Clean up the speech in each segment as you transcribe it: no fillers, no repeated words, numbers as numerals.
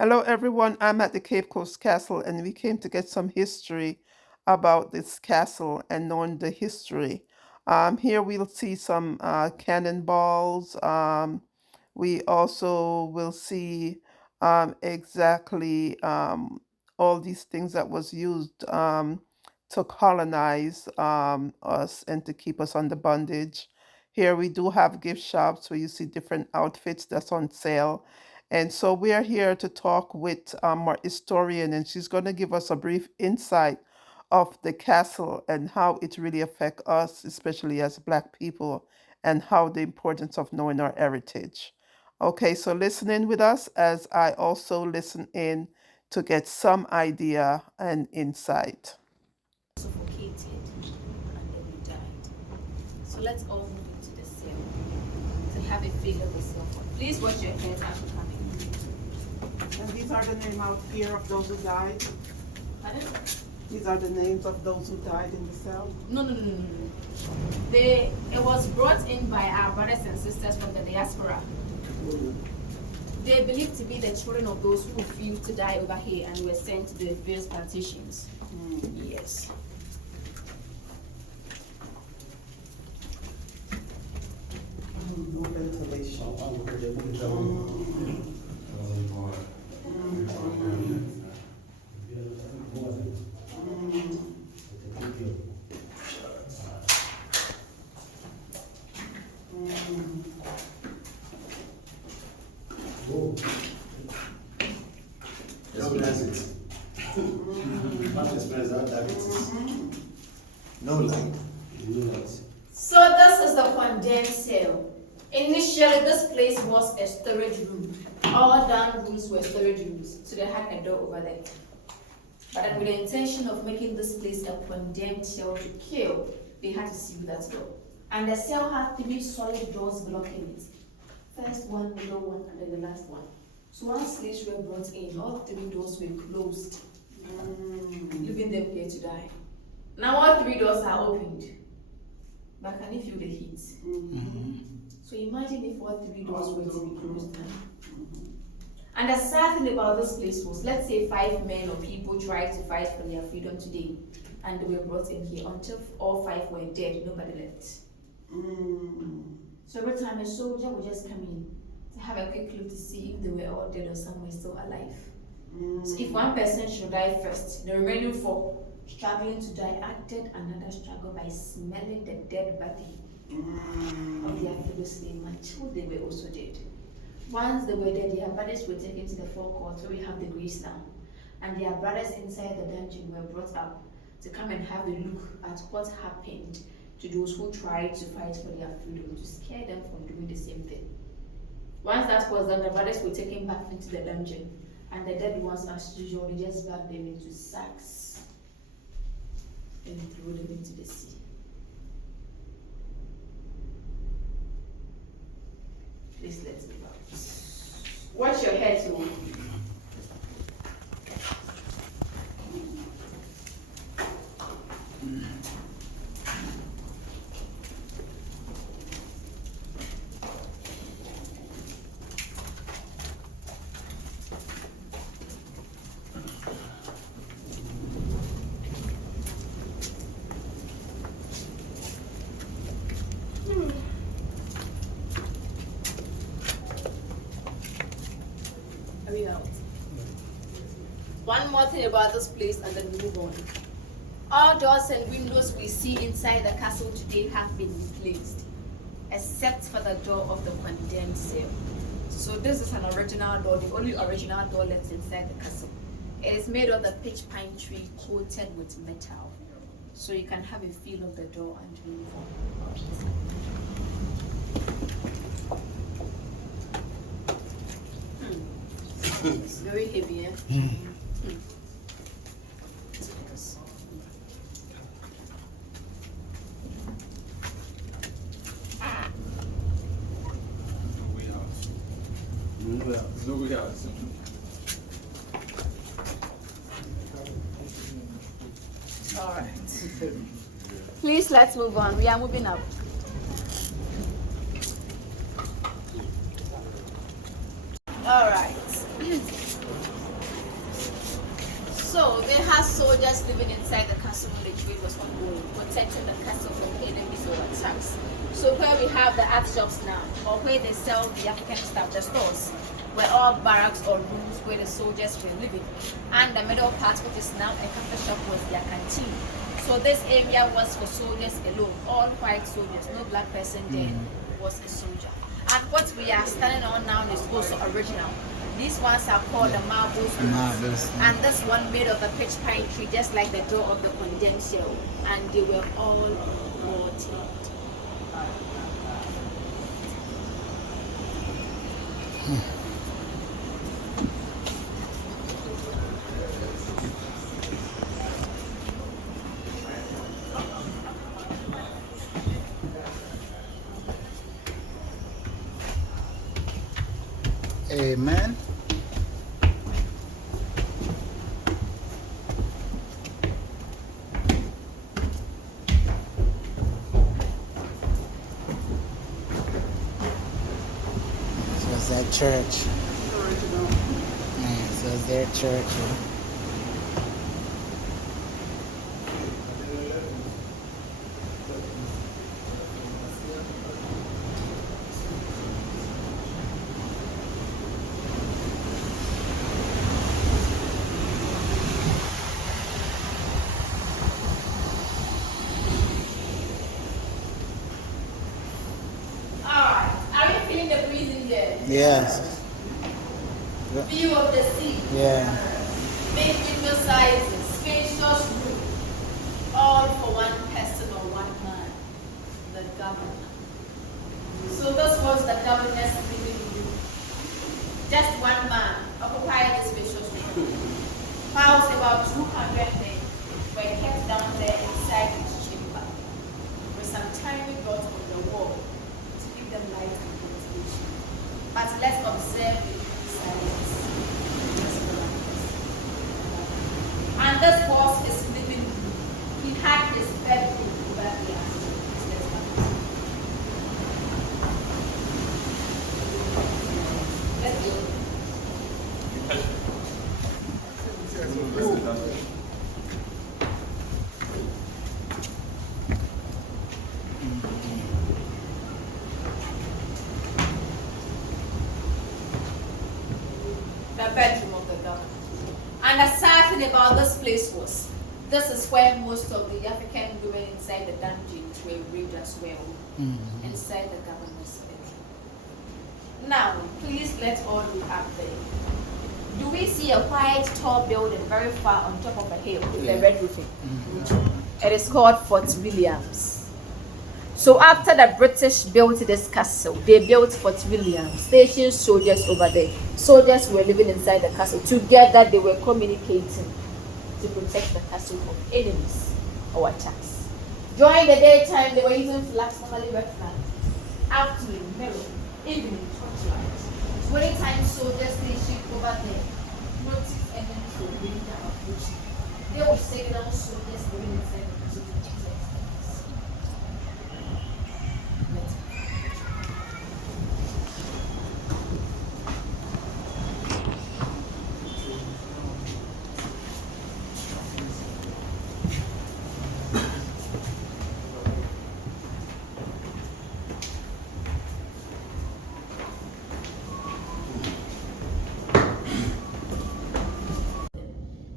Hello, everyone. I'm at the Cape Coast Castle, and we came to get some history about this castle and knowing the history. Here we'll see some cannonballs. We also will see exactly all these things that was used to colonize us and to keep us under bondage. Here we do have gift shops where you see different outfits that's on sale, and so we are here to talk with our historian, and she's going to give us a brief insight of the castle and how it really affects us, especially as Black people, and how the importance of knowing our heritage. Okay, so listen in with us as I also listen in to get some idea and insight. Suffocated and then we died. So let's all move into the cell to have a feel of the cell. Please watch your head after coming. And these are the names out here of those who died. Pardon? These are the names of those who died in the cell. No. It was brought in by our brothers and sisters from the diaspora. They believed to be the children of those who refused to die over here and were sent to the various plantations. Yes. No ventilation. Experience it. Not experience how dark it is. No light. No light. So this is the condemned cell. Initially, this place was a storage room. All down rooms were storage rooms, so they had a door over there. But then with the intention of making this place a condemned cell to kill, they had to seal that door. And the cell had 3 solid doors blocking it. First one, middle one, and then the last one. So once slaves were brought in, all 3 doors were closed, leaving them here to die. Now all 3 doors are opened, but can you feel the heat? So imagine if all 3 doors were to be closed now. And the sad thing about this place was, let's say 5 men or people tried to fight for their freedom today, and they were brought in here. Until all 5 were dead, nobody left. So every time a soldier would just come in to have a quick look to see if they were all dead or some were still alive. So if one person should die first, the remaining 4 struggling to die added another struggle by smelling the dead body of their fellow slave until they were also dead. Once they were dead, their bodies were taken to the forecourt where we have the graves now. And their brothers inside the dungeon were brought up to come and have a look at what happened to those who tried to fight for their freedom, to scare them from doing the same thing. Once that was done, the brothers were taken back into the dungeon, and the dead ones, as usual, they just bagged them into sacks and threw them into the sea. Please let's move out. Watch your head too. Are we out? One more thing about this place and then we move on. All doors and windows we see inside the castle today have been replaced, except for the door of the condemned cell. So this is an original door, the only original door left inside the castle. It is made of the pitch pine tree coated with metal. So you can have a feel of the door and move on. It's very heavy, eh? All right. Please, let's move on. We are moving up. All right. So they had soldiers living inside the castle when the trade was ongoing, protecting the castle from enemies or attacks. So where we have the art shops now, or where they sell the African stuff, the stores, were all barracks or rooms where the soldiers were living. And the middle part, which is now a coffee shop, was their canteen. So this area was for soldiers alone, all white soldiers, no black person there was a soldier. And what we are standing on now is also original. These ones are called the marbles, and this one made of a pitch pine tree, just like the door of the condemned cell, and they were all watered. Amen. So it's that church. Yeah, so it's their church. Alright, are you feeling the breeze in there? Yes. View of the sea. Yeah. Big window sizes, spacious room, all for one person or one man, the governor. So this was the governor's living room. Just one man occupied the spacious room. Whilst about 200 men were kept down there inside his chamber, with some tiny dots on the wall to give them light and ventilation. But let's observe the silence. And this was his living room. He had his bedroom over here. Let's go. The bedroom of the governor. And the sad thing about this place was, this is where most of the African women inside the dungeons were raped as well, inside the governor's bedroom. Now, please let's all look up there. Do we see a white tall building very far on top of a hill with a red roofing? It is called Fort Williams. So after the British built this castle, they built Fort William, stationed soldiers over there. Soldiers were living inside the castle. Together they were communicating to protect the castle from enemies or attacks. During the daytime, they were using flags, normally red flags. Afternoon, mirror, evening, torchlight. So anytime soldiers stationed over there noticed enemies or danger approaching, they would signal soldiers living inside the castle to protect them.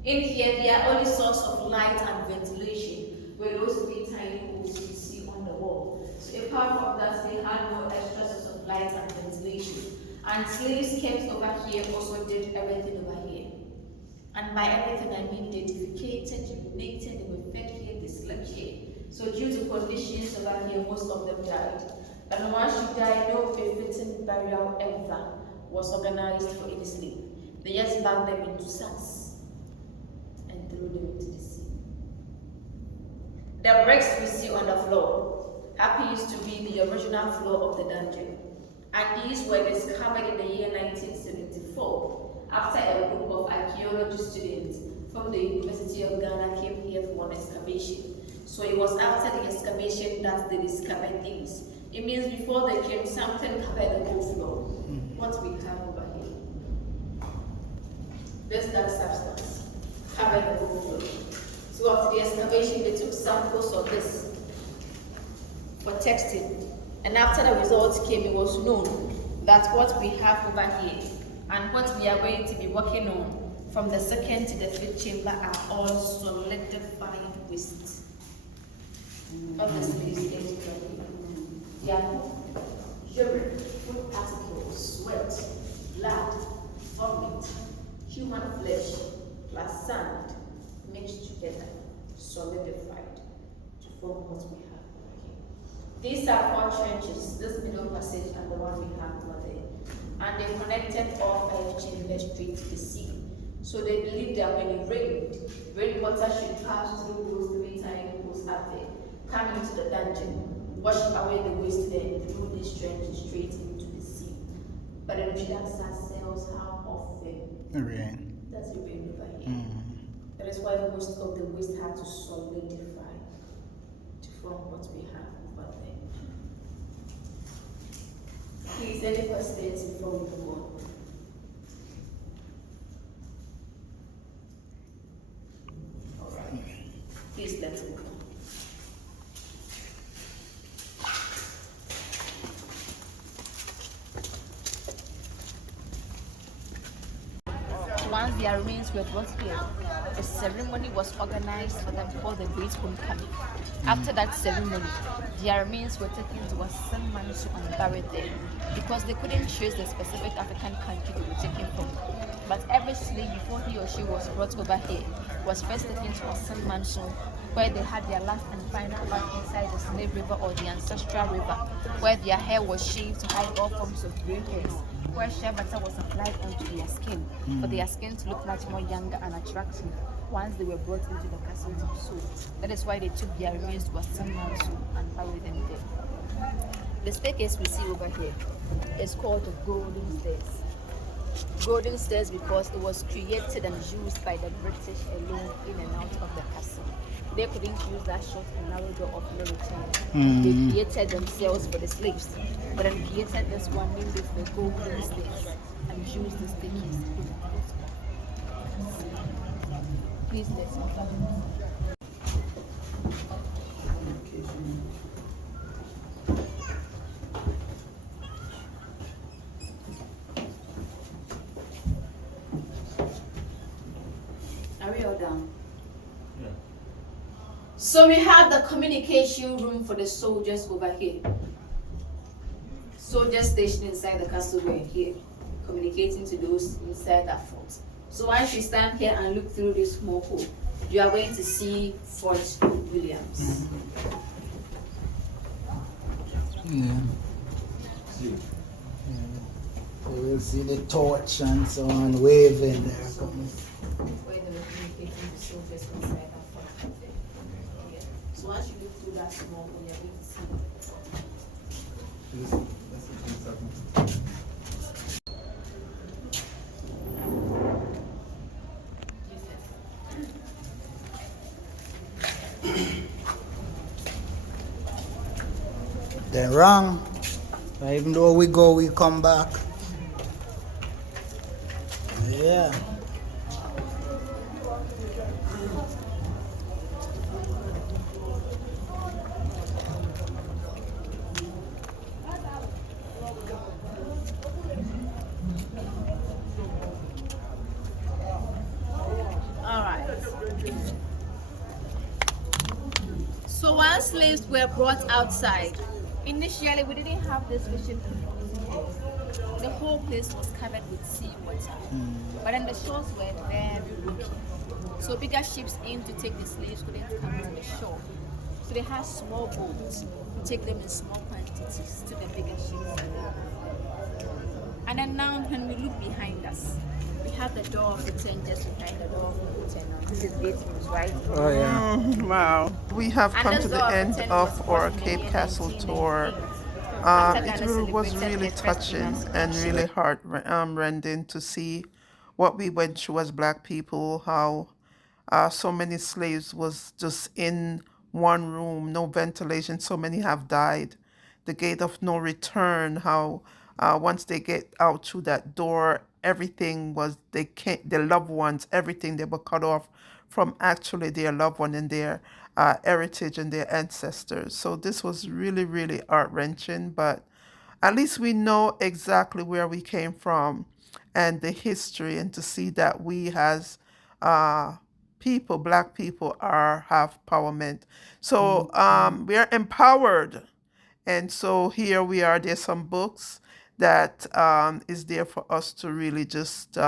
In here, their only source of light and ventilation were those three tiny holes you see on the wall. So apart from that, they had no extra source of light and ventilation. And slaves kept over here also did everything over here. And by everything I mean they defecated, urinated, they were fed here, they slept here. So due to conditions over here, most of them died. And once you die, no befitting burial ever was organized for any slave. They just bagged them into sacks and threw them into the sea. The bricks we see on the floor happens to be the original floor of the dungeon. And these were discovered in the year 1974 after a group of archaeology students from the University of Ghana came here for an excavation. So it was after the excavation that they discovered these. It means before they came, something covered the whole floor. What we have over here. This dark substance. covered the whole floor. So after the excavation, they took samples of this for testing. And after the results came, it was known that what we have over here and what we are going to be working on from the second to the fifth chamber are all solidified waste. Obviously, they are urine, food particles, sweat, blood, vomit, human flesh, plus sand mixed together, solidified to form what we have here. These are 4 trenches, this middle passage and the one we have over there. And they connected all 5 chambers straight to the sea. So they believe that when it rained, rainwater should pass through those 3 tiny holes up there, come into the dungeon, wash away the waste there, and through these trenches straight into the sea. But then we should ask ourselves how often Rain. does it rain over here? That is why most of the waste had to solidify to form what we have over there. Please, any questions before we move on? All right. Please, let's move on. Once their remains were brought here, a ceremony was organized for them called the Great Homecoming. After that ceremony, their remains were taken to a San Manso and buried there because they couldn't trace the specific African country they were taken from. But every slave before he or she was brought over here was first taken to a San Manso where they had their last and final bath inside the slave river or the ancestral river, where their hair was shaved to hide all forms of gray hairs, where shea butter was applied onto their skin for their skin to look much more younger and attractive once they were brought into the castle to be sold. That is why they took their remains to a San Manso and buried them there. The staircase we see over here is called the Golden Stairs. Golden Stairs because it was created and used by the British alone in and out of the castle. They couldn't use that short and narrow door of no return. They created themselves for the slaves, but then created this one, named it the Golden Stairs, and used the staircase. Please let's move on. Are we all down? Yeah. So we have the communication room for the soldiers over here. Soldiers stationed inside the castle were here, communicating to those inside that fort. So once you stand here and look through this small hole, you are going to see Fort Williams. Yeah. See. So we'll see the torch and so on waving there. Where they were communicating to soldiers inside that fort. Yeah. So once you look through that small hole, you are going to see the fort. They're wrong. Even though we go, we come back. Yeah. So once slaves were brought outside, initially we didn't have this vision. The whole place was covered with seawater. But then the shores were very rocky. So bigger ships aimed to take the slaves couldn't come to the shore. So they had small boats to take them in small quantities to the bigger ships. And then now when we look behind us, we have the door of return just behind the door of return. This is Gateway, right? Oh yeah. Wow. We have And come this to door the of end return of was our built in Cape Castle 1919. tour. After It Ghana was celebrated really its first touching and emancipation. really heart-rending to see what we went through as Black people, how so many slaves was just in one room, no ventilation, so many have died. The gate of no return, how once they get out through that door, everything was they can't their loved ones, everything they were cut off from actually their loved one and their heritage and their ancestors. So this was really, really heart wrenching, but at least we know exactly where we came from and the history, and to see that we as uh, people, black people, are have empowerment. So we are empowered, and so here we are. There's some books that is there for us to really just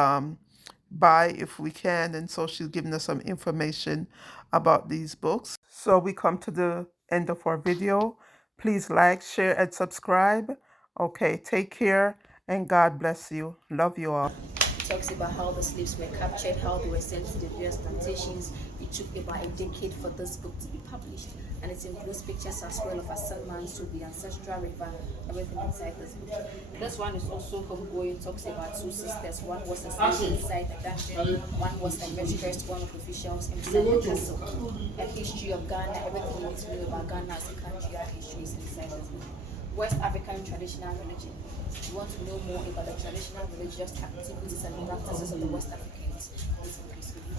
buy if we can. And so she's giving us some information about these books. So we come to the end of our video. Please like, share, and subscribe. Okay, take care and God bless you. Love you all. Talks about how the slaves were captured, how they were sent to the various plantations. It took about a decade for this book to be published, and it includes pictures as well of a settlement to the ancestral river, everything inside this book. This one is also homegoing. Talks about two sisters. One was enslaved inside the dungeon, one was a mistress, one of the officials inside the castle. A history of Ghana, everything you need to know about Ghana as a country, our history is inside this book. West African traditional religion. You want to know more about the traditional religious activities and practices of the West Africans. This book is for you.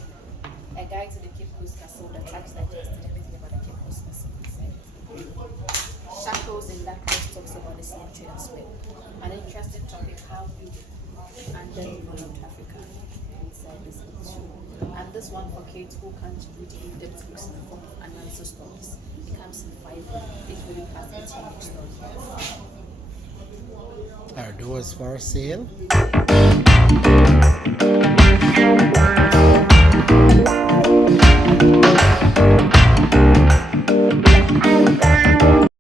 A guide to the Cape Coast Castle, the tax digest, and everything about the Cape Coast Castle inside. Shackles and Lacrosse talks about the slave trade as well. An interesting topic, how you and then developed Africa inside this book too. And this one for kids who can't read in-depth books in the form of analysis stories. It comes in 5 big really fascinating stories. Are those for sale?